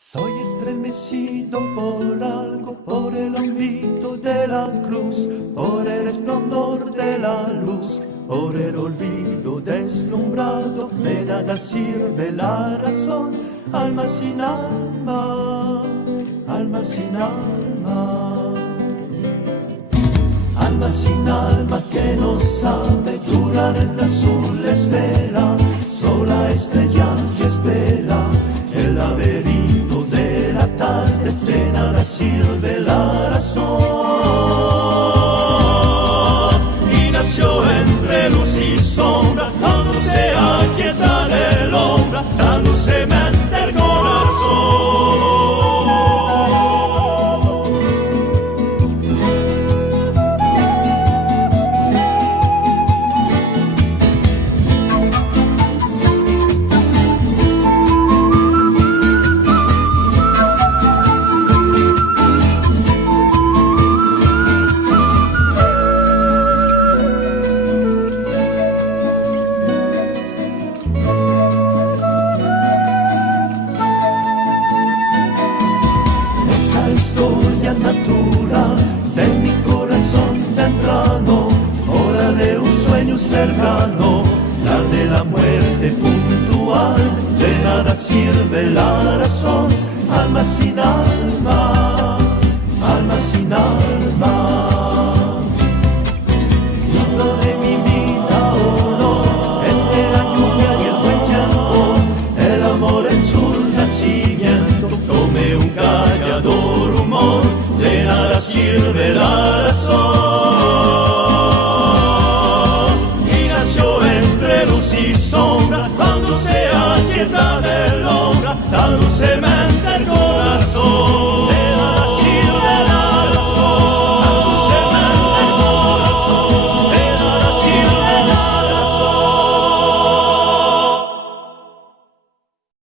Soy estremecido por algo, por el ámbito de la cruz, por el resplandor de la luz, por el olvido deslumbrado. De nada sirve la razón, alma sin alma, alma sin alma. Alma sin alma que no sabe durar en la azul esfera, sola estrella que espera el laberinto de la tarde. De nada sirve la razón, y nació entre luz y sombra, dándose a quieta el hombre, dándose mente el corazón. Historia natural de mi corazón temprano, hora de un sueño cercano, la de la muerte puntual. De nada sirve la razón, alma sin alma, alma sin alma. Libro de mi vida o no, entre la lluvia y el buen tiempo, el amor en su nacimiento. Tome un callador humor, de nada sirve la razón, y nació entre luz y sombra, cuando se aquieta del hombre, dándose